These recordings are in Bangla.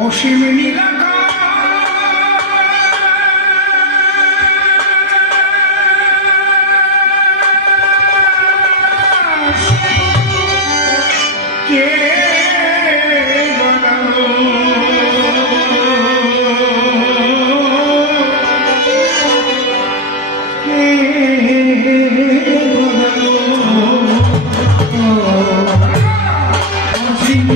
অসীম নীলাকাশ কে বানালো কে বানালো অসীম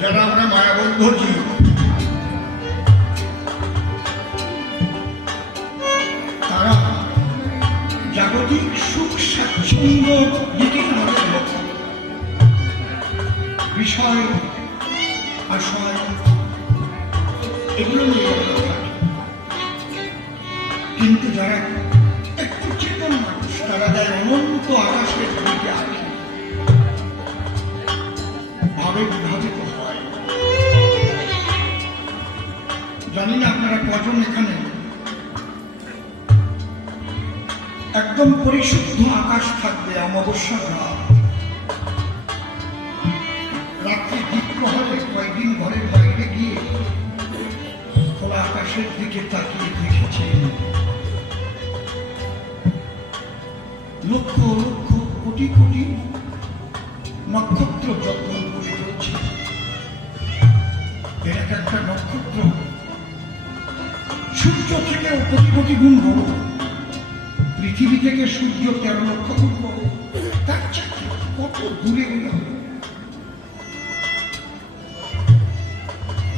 যারা আমরা মায়াবন্ধ জীব, তারা জাগতিক সুখ স্বাচ্ছন্দ্য দিকে আমাদের লক্ষ্য, বিষয় আশয় এগুলো নিয়ে কিন্তু যারা একটু চেতন মানুষ, তারা যায় অনন্ত আকাশের দিকে আগে ভাবে বিভাজিত হয়। জানি না আপনারা কজন এখানে একদম পরিশুদ্ধ আকাশ থাকবে অমাবস্যার রাত, রাত্রি দ্বীপ্রহরে কয়েকদিন ঘরের বাইরে গিয়ে খোলা আকাশের দিকে তাকিয়ে দেখেছেন লক্ষ লক্ষ কোটি কোটি নক্ষত্র যত্ন করে হচ্ছে। এর এক একটা নক্ষত্র সূর্য থেকে কোটি কোটি গুণ বড়, পৃথিবী থেকে সূর্য 13 লক্ষ গুণ বড়, তার চাকরি কত দূরে হলো।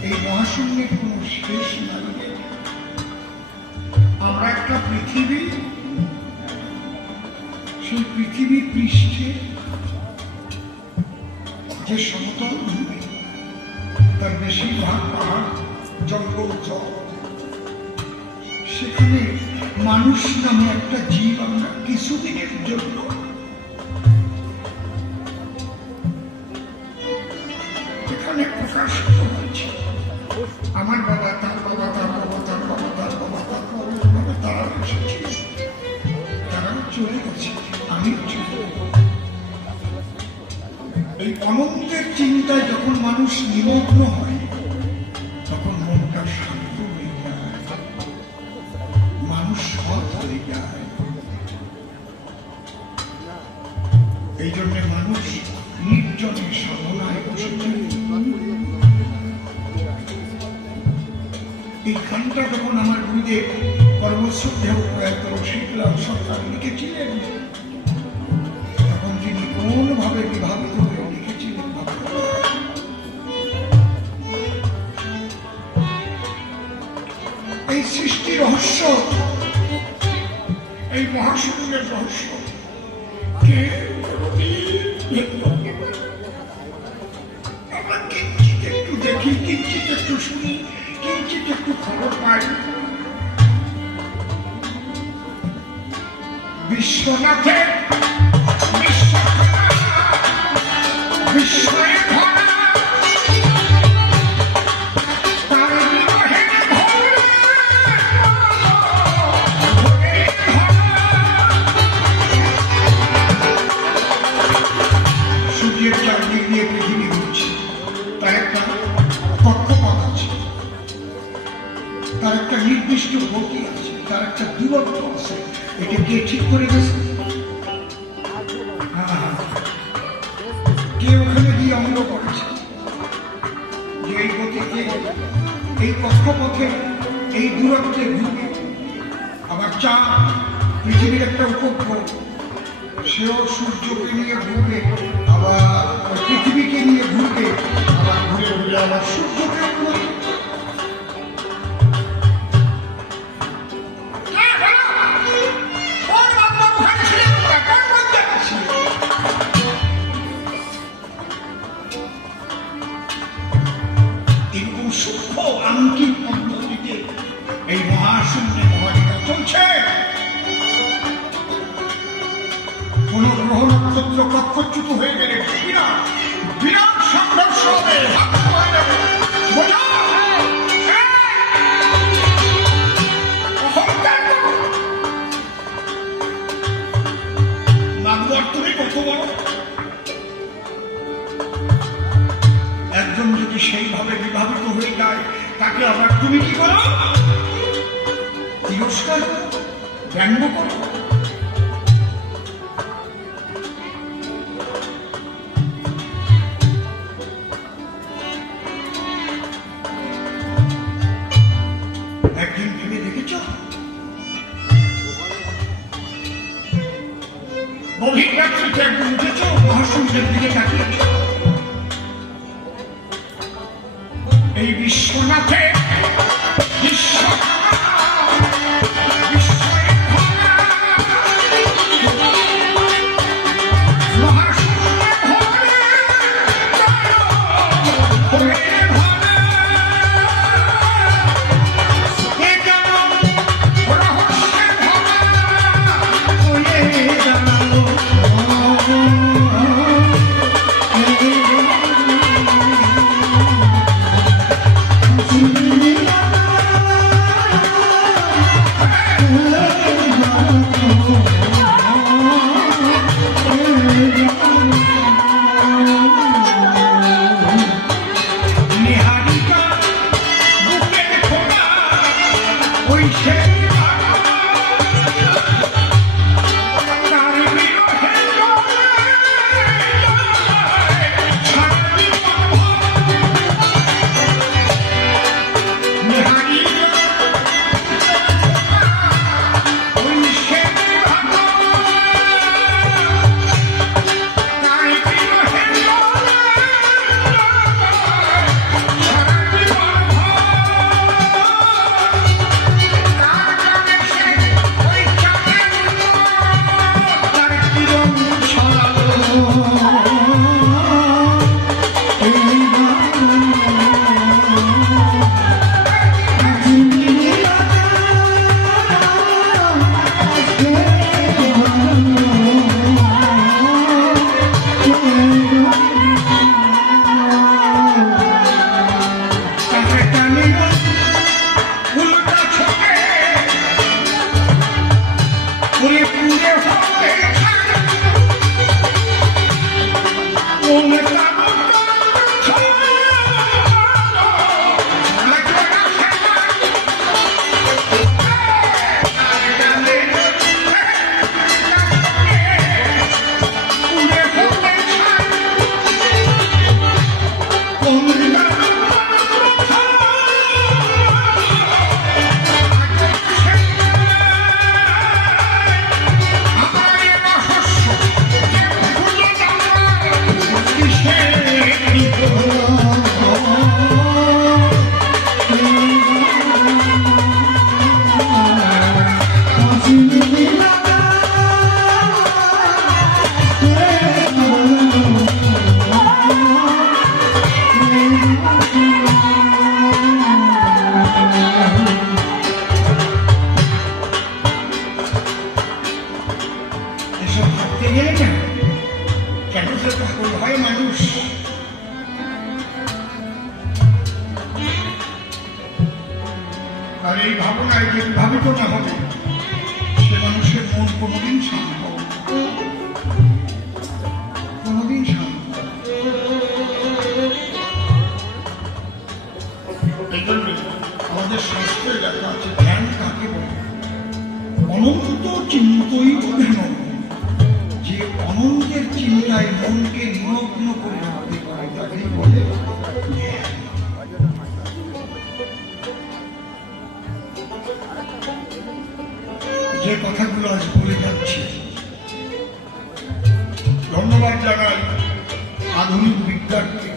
এই মহাশূন্যের কোন শেষ নাই। আমরা একটা পৃথিবী, সেই পৃথিবী পৃষ্ঠে যে সমতল ভূমি, তার বেশিরভাগ পাহাড় জঙ্গল জল, সেখানে মানুষ নামে একটা জীব আমরা কিছুদিনের জন্য এখানে প্রকাশিত হয়েছে। আমার বাবা, তার বাবা, তার বাবা, তার বাবা, তার বাবা, তার বাবা, তারা এসেছে, তারাও চলে গেছে, আমি চলে। এই অনন্তের চিন্তায় যখন মানুষ নিমগ্ন হয়, তখন মনটা শান্ত হয়ে যায়, মানুষ সৎ হয়ে যায়। এই জন্য মানুষ নির্জনে সাধনায় বসেছে। এই গানটা যখন আমার গুরুদেব কর্মশ্রদ্ধেয় প্রয়াত রসিকলাল সরকার লিখেছিলেন, তখন তিনি কোনভাবে বিভাবিত হয়ে লিখেছিলেন। এই সৃষ্টি রহস্য এই মহাশূন্যের রহস্য কেউ আমরা কিঞ্চিত একটু দেখি, কিঞ্চিত একটু শুনি, কিঞ্চিত একটু খবর পাই। বিশ্বনাথের বিস্ময়ে ভরা তার বিরহে সূর্যের চারদিক দিয়ে পৃথিবী ঘুরছে, তার একটা কক্ষপথ আছে, তার একটা নির্দিষ্ট গতি আছে, তার একটা দূরত্ব আছে। এটা কে ঠিক করে গেছে? কে ওখানে গিয়ে অঙ্গ করেছে যে এই গতিতে, এই কক্ষপথে, এই দূরত্বে ঘুরবে। আবার চাঁদ পৃথিবীর একটা উপগ্রহ, সেও সূর্যকে নিয়ে ঘুরবে, আবার পৃথিবীকে নিয়ে ঘুরবে, আবার ঘুরে ঘুরে আবার সূর্যকে ঘুরবে। এরকম সূক্ষ্ম আঙ্কিক পদ্ধতিতে এই মহাশূন্যে মহাবিশ্ব চলছে। কোন গ্রহ নক্ষত্র কক্ষচ্যুত হয়ে গেলে বিরাট বিরাট সংঘর্ষ হবে, তুমি কত বড়। একজন যদি সেইভাবে বিভাবিত হয়ে যায়, তাকে আবার তুমি কি করো? তিরস্কার, ব্যঙ্গ করো। একদিন ভেবে দেখেছ গভীর রাত্রিতে একদিন উঠেছ, মহাশূন্যের দিকে তাকিয়েছ, এই বিশ্বনাথে Thank you. মানুষের পাগল হয় মানুষ। আর এই ভাবনায় যে ভাবিত না হবে সে মানুষের মন কোনোদিন শান্ত, কোনোদিন শান্ত। এই জন্য আমাদের শাস্ত্রে লেখা আছে ধ্যান কাকে বলে? অনন্ত চিন্তই ধ্যান, যে অনন্তের চিন্তায় মনকে নিমগ্ন করে রাখতে পারে তাকেই বলে ধ্যান। যে কথাগুলো আজ বলে যাচ্ছে, ধন্যবাদ জানাই আধুনিক বিজ্ঞানকে,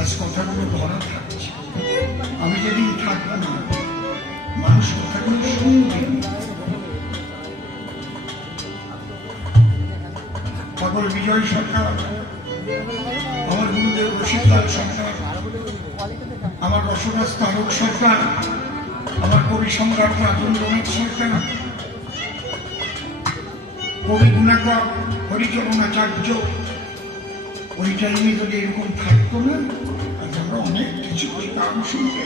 আজ কথাগুলো ধরা থাকছে। আমি যেদিন থাকবো না মানুষ কথাগুলো শুনবে। পাগল বিজয় সরকার, আমার গুরুদেব রশিদলাল সরকার, আমার রসরাজ তারক সরকার, আমার কবি সম্রাট রাজেন্দ্রনাথ সরকার, কবি গুণাকর হরিচরণাচার্য, ওই টাইমে যদি এরকম থাকতো না আজ আমরা অনেক কিছু গান শুনতে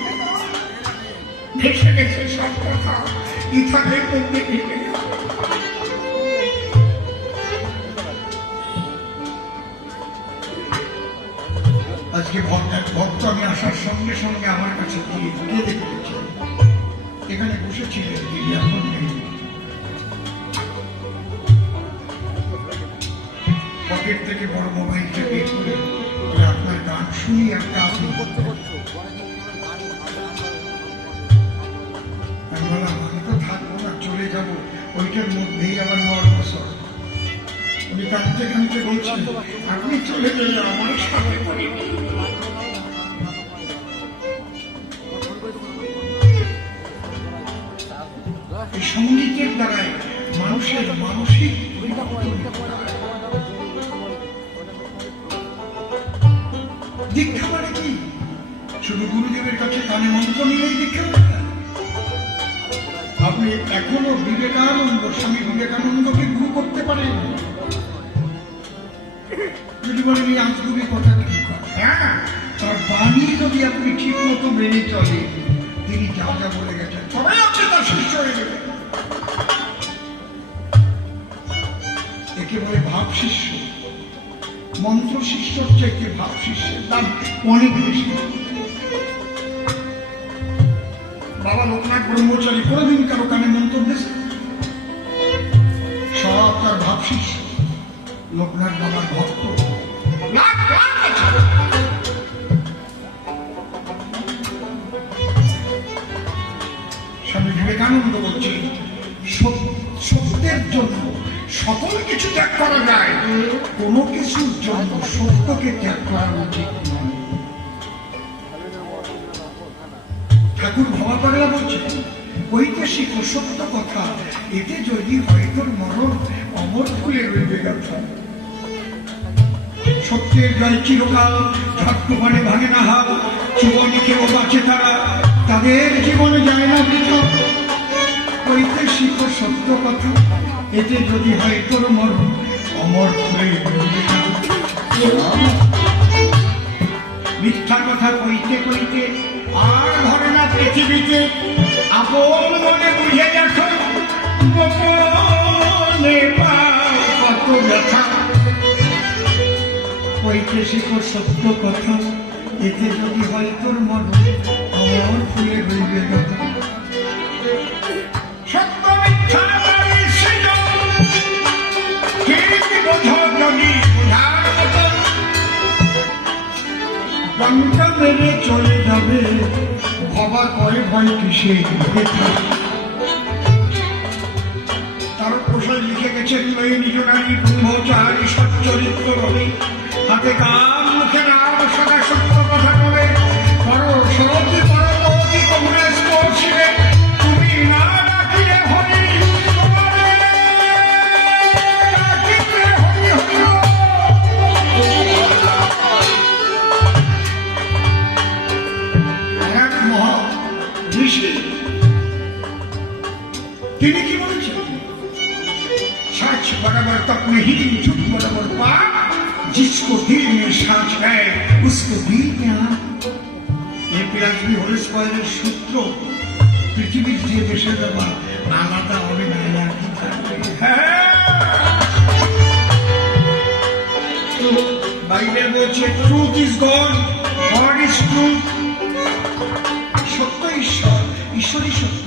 ভেসে গেছে সব কথা ইথানের মধ্যে ভেসে গেছে। আজকে ভক্ত আমি আসার সঙ্গে সঙ্গে আমার কাছে গিয়ে দেখেছি, এখানে বসেছিলেন তিনি, এখন নেই। পকেট থেকে বড় মোবাইলটা বের করে আপনার গান শুনি একটা আপনি করতে আমি বললাম আমি তো থাকবো না, চলে যাবো। ওইটার মধ্যেই আবার 9 বছর উনি কাঁদতে কাঁদতে বলছেন আপনি চলে গেলে আমার সাথে করি। এই সঙ্গীতের দ্বারাই মানুষের মানসিক দীক্ষা মানে কি? শুধু গুরুদেবের কাছে কানে মন্ত্র নিলেই দীক্ষা হয় না। আপনি এখনো বিবেকানন্দ, স্বামী বিবেকানন্দকে গুরু করতে পারেন যদি বলেন এই আজগুবি কথা ঠিক হয়। হ্যাঁ, তার বাণী যদি আপনি ঠিক মতো মেনে চলে, তিনি যা যা বলে গেছেন সবাই আছে তার শিষ্য হয়ে গেছে। একে বলে ভাব শিষ্য। মন্ত্র শিষ্যর চাইতে ভাব শিষ্যের দাম অনেক বেশি। বাবা লোকনাথ ব্রহ্মচারী কোনদিন কারো কানে মন্ত্র দিয়েছে? সব তার ভাব শিষ্য। লোকনাথ বাবার ভক্ত স্বামী বিবেকানন্দ বলছেন সত্যের জন্য সকল কিছু ত্যাগ করা যায়, কোনো কিছুর জন্য সত্যকে ত্যাগ করা উচিত নয়। ঠাকুর ভবাপাগলা বলছেন কইতে শিখো সত্য কথা, এতে যদি হয় তোর মরণ অমর ফুলে রইবে গাথা। সত্যের জয় চিরকাল, ঝট্টমানে ভাঙে না হাল, জীবনে কেউ বাঁচে তারা, তাদের জীবনে যায় না বৃথা। কইতে শিখো সত্য কথা, এতে যদি হয় তোর মরণ অমর ফুলে রইবে গাথা। মিথ্যা কথা কইতে কইতে আর ধরে না পৃথিবীতে, আপন মনে বুঝে দেখো গোপনে পাও কত ব্যথা। কইতে শিখো সত্য কথা, এতে যদি হয় তোর মরণ অমর ফুলে রইবে গাথা। সত্য মিথ্যা যদি বোঝার মতো লঙ্কা মেরে চলে যাবে, ভবা করে ভয় কিসে। তার পোষায় লিখে গেছেন নিজ নারী ব্রহ্মচারী সচ্চরিত্র রবে, হাতে কান মুখে নাম সদা সত্য কথা বলে, করো সরতি পরবর্তী কংগ্রেস করছিলে তুমি না ডাকিলে হরি, তিনি কি বলেছেন? सच बराबर तक नहीं, झूठ बराबर पाप, जिसको दिल में सांच है उसको दिल में आना। ये पिराजबी होलिस पॉइलेর সূত্র পৃথিবীর যে দেশে দেওয়া আলাদা হবে না, একই থাকবে। বাইবেল বলছে truth is god, god is truth. সত্য ঈশ্বর, ঈশ্বরই সত্য।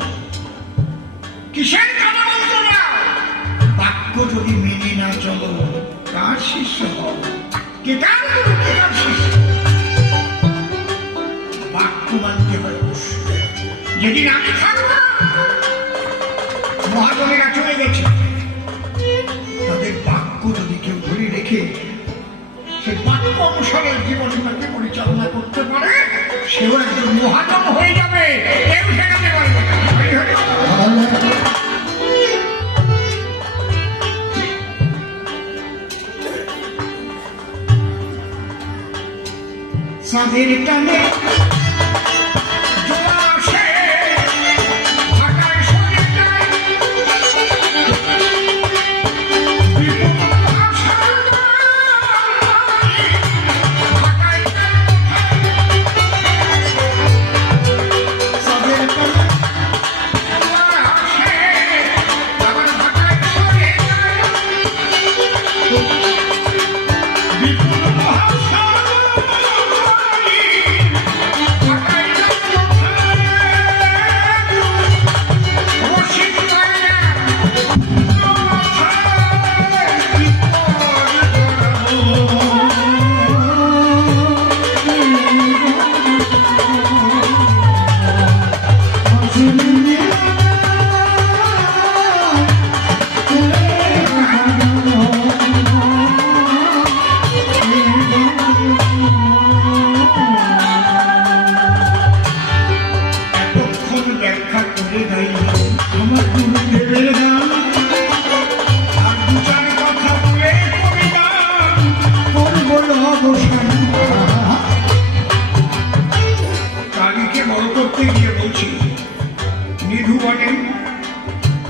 কিসের কথা বলছো না? বাক্য যদি মেনে না চলো কার শিষ্য হও? কে কার গুরু, কে কার শিষ্য? বাক্য মানতে হয় অবশ্যই। যেদিন আমি থাকবো, মহাজনেরা চলে গেছে, তাদের বাক্য যদি কেউ ধরে রেখে সেই বাক্য অনুসারে জীবনটাকে পরিচালনা করতে পারে, সেও একজন মহাজন হয়ে যাবে। কেউ শেখাতে পারবে না। সাধের টানে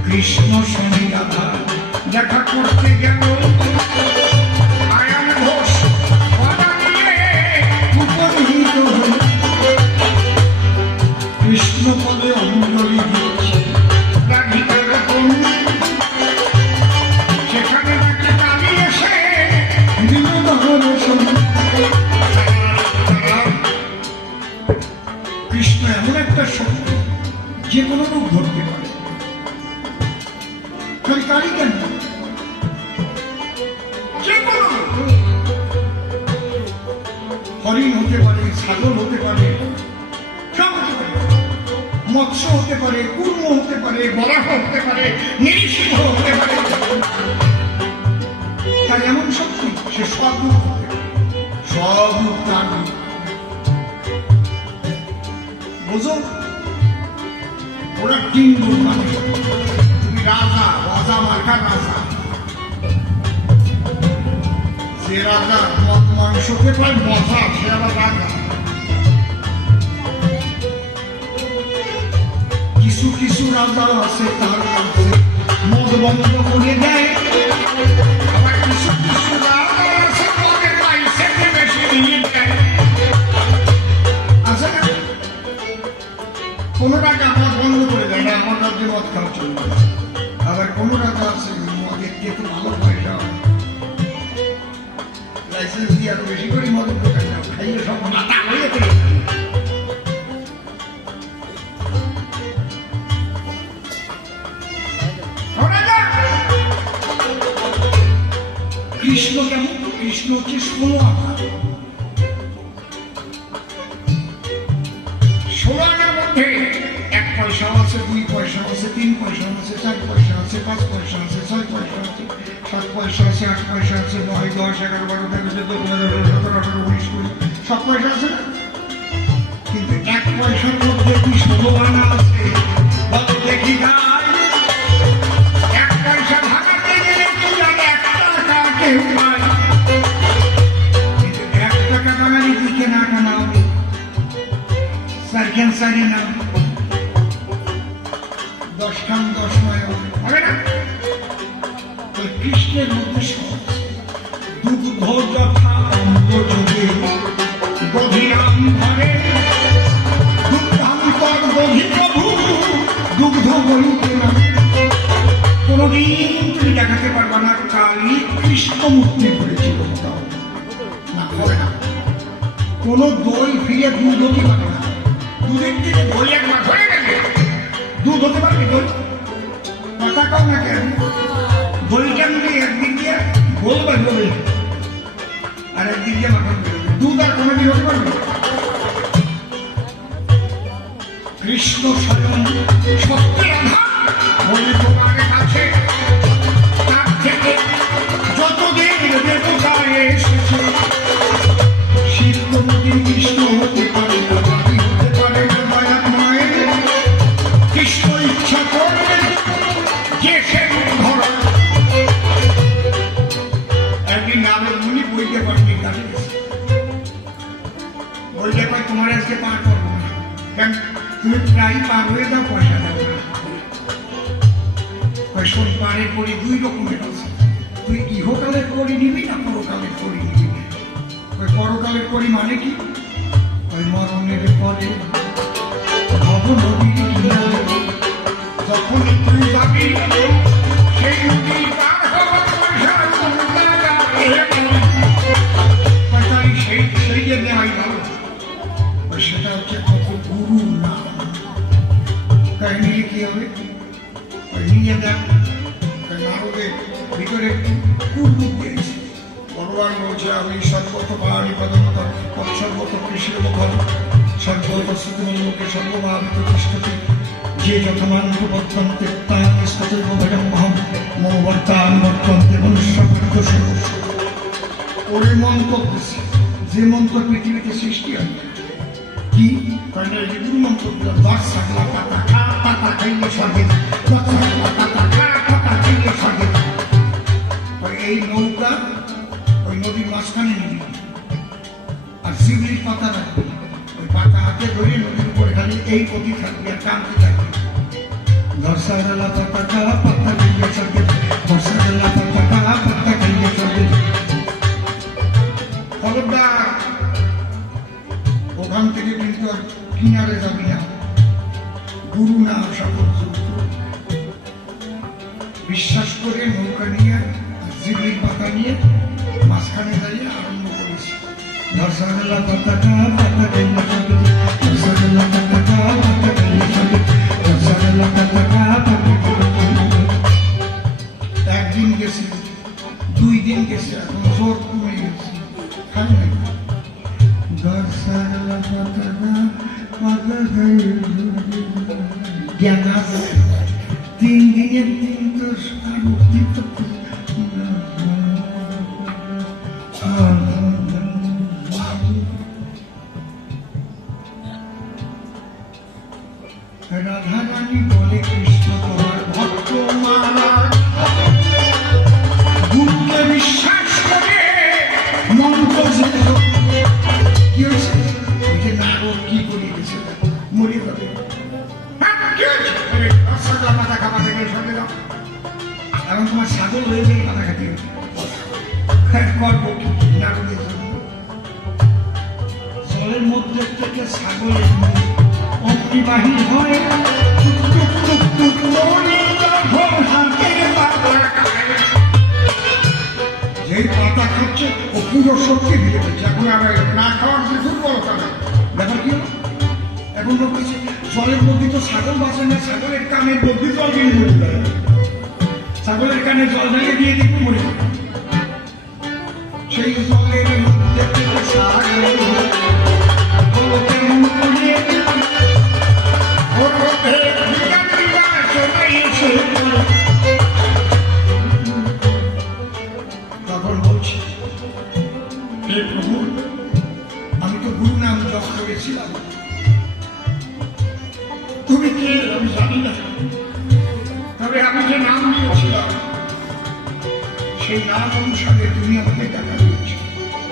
কৃষ্ণ শনি রাধা দেখা করতে গেল, আয়ান ঘোষ বাধা দিয়ে উপনীত হল। কৃষ্ণ পদে অঞ্জলি দিয়েছে রাধিকার কোন, সেখানে নাকি কালী এসে বিনোদন। কৃষ্ণ এমন একটা শক্তি, যে কোনো রূপ ধরতে পারে। কালী কেন? হরিণ হতে পারে, ছাগল হতে পারে, সব হতে পারে, মৎস্য হতে পারে, কুর্ম হতে পারে, বরাহ হতে পারে, নিরীসিংহ হতে পারে। তার এমন শক্তি, সে সব রূপ হতে পারে, সব রূপ তার রূপ। বোঝো, ওরা তিন রূপ মানুষ। রাজা, রাজা মার্কা রাজা, যে রাজা মদ মাংস খেতে মজা, সে আবার রাজা। কিছু কিছু রাজা আছে তার কাছে মদ বন্ধ করে দেয়, আবার কিছু কিছু রাজা আছে মদের পয়সাকে বেশি নিয়ে দেয়। আছে না? কোন রাজা মদ বন্ধ করে দেয় না, আমার রাজ্যে মদ খাওয়া চলবে। আবার কোন রাজা আছে মদের দিয়ে তো ভালো পয়সা হয়, লাইসেন্স দিয়ে আরো বেশি করে মদের দোকান যাও, খাইয়ে সব মাথা হয়ে গেলে। কৃষ্ণ কেমন? কৃষ্ণ হচ্ছে 16 আনা। 16 আনার মধ্যে 1 পয়সা আছে, 2 পয়সা আছে, 3 পয়সা আছে, 4 পয়সা আছে, 5 পয়সা আছে, 6 পয়সা আছে, 7 পয়সা আছে, 8 পয়সা আছে, 9, 10, 11, 12, 13, 14, 15, 16, 17, 18, 19, 20, সব পয়সা আছে না? কিন্তু 1 পয়সার মধ্যে কি 16 আনা আছে? বলো দেখি গাই। 1 পয়সা ভাগাতে গেলে কি জানে 1 টাকা কেউ পায়, কিন্তু 1 টাকা বাঙালি দিকে না টানা হবে, সার্কেন সারি না, 10 খান 10 নয় হবে না? কৃষ্ণের মধ্যে সহজ দুগ্ধ যথা অঙ্গযোগে গভীরাম ধরে দুগ্ধান্তর গভীর প্রভু দুগ্ধ বলিতে না। কোনদিন তুমি দেখাতে পারবা না কালী কৃষ্ণ মূর্তি করেছিল না, হবে না। কোন দই ফিরে দুধ হতে পারে না। দুধের থেকে দই একবার হয়ে গেলে দুধ হতে পারবে? দই কথা কম না কেন? দইটা যদি একদিক দিয়ে বলবে বলে আর একদিক দিয়ে মাখন বেরোবে, দুধ আর কোনোদিন হতে পারবে? কৃষ্ণ স্বয়ং সত্যি আধার বলে তোমার কাছে তার থেকে যতদিন দেবতা এসেছে শিব কোনদিন কৃষ্ণ হতে পারে না, বাকি হতে পারে না দয়াময়। কৃষ্ণ ইচ্ছা করবে যে সে ধরা। একদিন নামের মুনি বইতে পারবে কাছে বইতে পারে তোমার আজকে পার করবো না, কেন তুমি প্রায় পার হয়ে যাও, পয়সা দেবো না। শোন, পারের করি দুই রকমের আছে, তুই ইহকালের করি নিবি না পরকালের করি নিবি। ওই পরকালের করি মানে কি? ওই মরণের পরে ভব নদীর কিনারে যখন তুই যাবি সেই নদী পার হবার পয়সা সেই যে নেওয়াই ভালো। সেটা হচ্ছে কত গুরু নাম। তাই নিয়ে কি হবে? ওই নিয়ে দেখ নারদের ভিতরে কুরুপ দিয়েছে। ভগবান বলছে আমি সর্বত পাহাড়ি পদমত সর্বত কৃষ্ণ মুখম সর্বত সুতমুখে সর্বভাবিত কৃষ্ণকে যে যথমান্ত বর্তন্তে তান সতৈব ভজমহম মম বর্তান বর্তন্তে মনুষ্য সর্বস্ব। ওরে মন্ত্র দিচ্ছে, যে মন্ত্র পৃথিবীতে সৃষ্টি হয় কি গুরু মন্ত্র দিল। 10 সাগলা পাতা খা, পাতা খাইলে স্বর্গে, 10 সাগলা পাতা খা, পাতা খাইলে স্বর্গে। এই নৌকা ওই নদীর মাঝখানে নিবি আর শিবলির পাতা রাখবি, ওই পাতা হাতে ধরে নদীর উপরে খালি এই পথি থাকবি আর টানতে থাকবি। 10 সাগলা পাতা খা, পাতা খাইলে স্বর্গে, 10 সাগলা পাতা খা, পাতা খাইলে স্বর্গে। খবরদার ওখান থেকে কিন্তু আর কিনারে যাবি না, গুরু না আসা পর্যন্ত। বিশ্বাস করে নৌকা নিয়ে শিবলির পাতা নিয়ে মাঝখানে দাঁড়িয়ে আরম্ভ করেছি। 10 সাগলা পাতা খা, পাতা খাইলে স্বর্গে, 10 সাগলা পাতা খা, পাতা খাইলে স্বর্গে, 10 সাগলা পাতা খা, পাতা খাইলে স্বর্গে। একদিন গেছি, 2 দিন গেছি, এখন জোর কমে গেছি, খাই নাই। 10 সাগলা পাতা খা, পাতা খাইলে স্বর্গে। জ্ঞান আছে 3 দিনের 3 দোষ আর মুক্তি করতে রাধারানী বলে কৃষ্ণ তোমার ভক্ত মারা গুরুকে বিশ্বাস করে মন্ত্র কি হয়েছে? ওই যে নাগর কি করে গেছে মরে যাবে। পাতা খাওয়া থেকে সরে যাও, এখন তোমার ছাগল হয়ে যায় পাতা খাতে করবো কি নাগরের জন্য? জলের মধ্যে থেকে ছাগলের অগ্নি বাহির হয়, যেই পাতা খাচ্ছে ও পুরো শক্তি দিয়ে দিচ্ছে। এখন আর না খাওয়ার যে দুর্বলতা না, ব্যাপার কি হলো? এখন লোক কিছু জলের মধ্যে তো ছাগল বাঁচে না, ছাগলের কানের মধ্যে জল দিয়ে মরে যায়, ছাগলের কানে জল ঢেলে দিয়ে দিতে মরে যায়। সেই জলের মধ্যে থেকে তখন বলছি হে প্রভু, আমি তো গুরু নাম জপ করেছিলাম, তুমি কে আমি জানি না, তবে আমি যে নাম দিয়েছিলাম সেই নাম অনুসারে তুমি আমাকে দেখা দিয়েছ।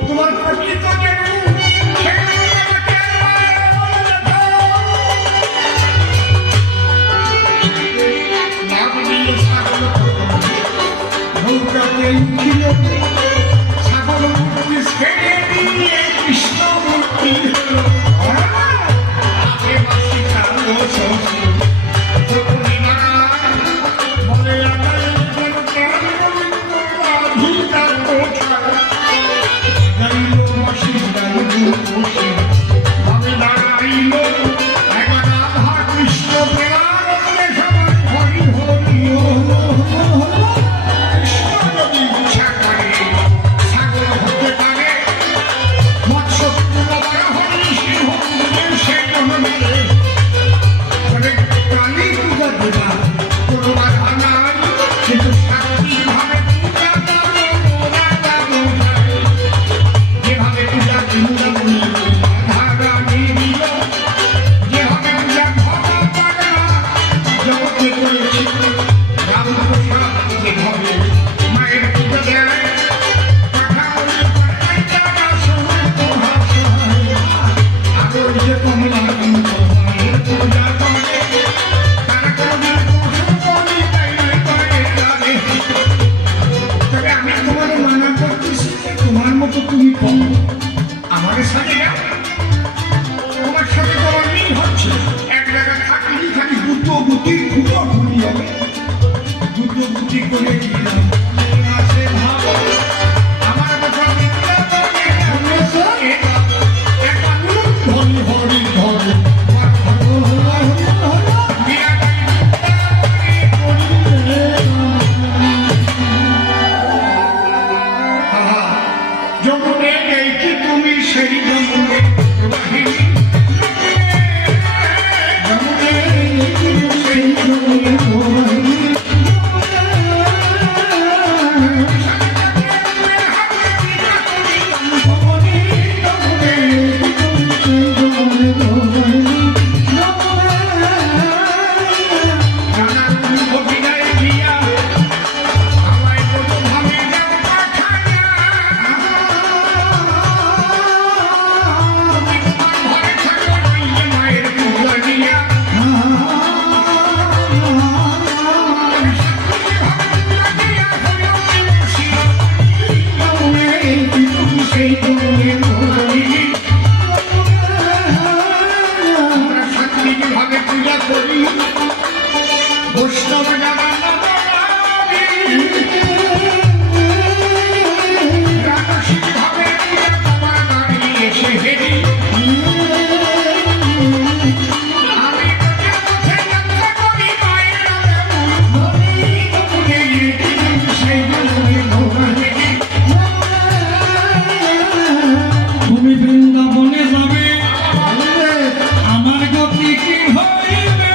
তোমার প্রকৃত নৌকা এই ছিল ছাগল মূর্তি ছেড়ে দিয়ে কৃষ্ণ মূর্তি হলো আদিবাসী কালো শ্বশুর যখনই নারায়ণ বলে আগায় যেন প্রাণ গোবিন্দ রাধিকার কোঠায় গাইল বাসি গাইল বসে ভাবে দাঁড়াইল একবার রাধা কৃষ্ণ প্রেমানন্দে সবাই হরি হরি কৃষ্ণ যদি ইচ্ছা করে ছাগল হতে পারে মৎস্য কুমার হরি সিংহ সেই জন্মে বলে কালী পূজা দেবা কোনো বাধা নাই কিন্তু শান্তি ভাবে পূজা করো রাধা বোঝায় যেভাবে পূজা পূজা বলি রাধা নিল যেভাবে পূজা ভগবান পাগলা জগতে করেছি রামপ্রসাদ যেভাবে মায়ের পূজা দেয় কথা বলে পাঠাই যারা সময় তোমার সহায় আগর যে কমলা মায়ের পূজা করে তারা কোনদিন পশু বলি তাই নয় করে জানে তবে আমি তোমার মানা করতেছি তোমার মতো তুমি কম আমাদের সাথে না তোমার সাথে তোমার মিল হচ্ছে এক জায়গায় থাকলেই খালি দুটো গুটি খুঁড়ো খুঁড়ি হবে দুটো গুটি করে দিলাম আসে ভাবো আমার কথা হরি হরি হরি যমুনে নেই কি তুমি সেই যমুনে বাহিনী যমুনে নেই কি সেই যমুনে বাহিনী বৈষ্ণব জানা ভাবে তোমার বাড়ি এসে হেরি আমি যাত্রা করি মায়ের সেই তুমি বৃন্দাবনে যাবে আমার গতি কি হইবে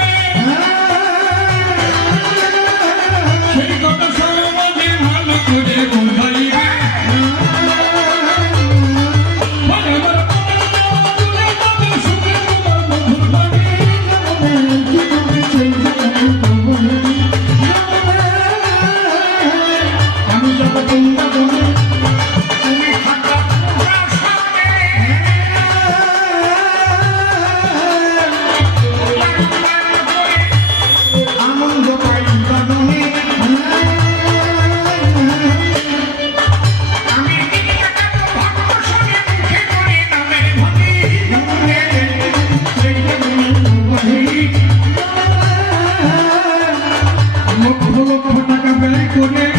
সেই কথা সমাজে ভালো করে বোঝাইবে মনে মনে তুলে তবে সুখে তোমার মধুর বাণী আমি যাব বৃন্দাবনে তুমি থাকা প্রাসাদে আনন্দ পাই বাদনে আমি ভক্ত সঙ্গে মুখে করে নামের ধ্বনি সেই লক্ষ লক্ষ টাকা ব্যয় করে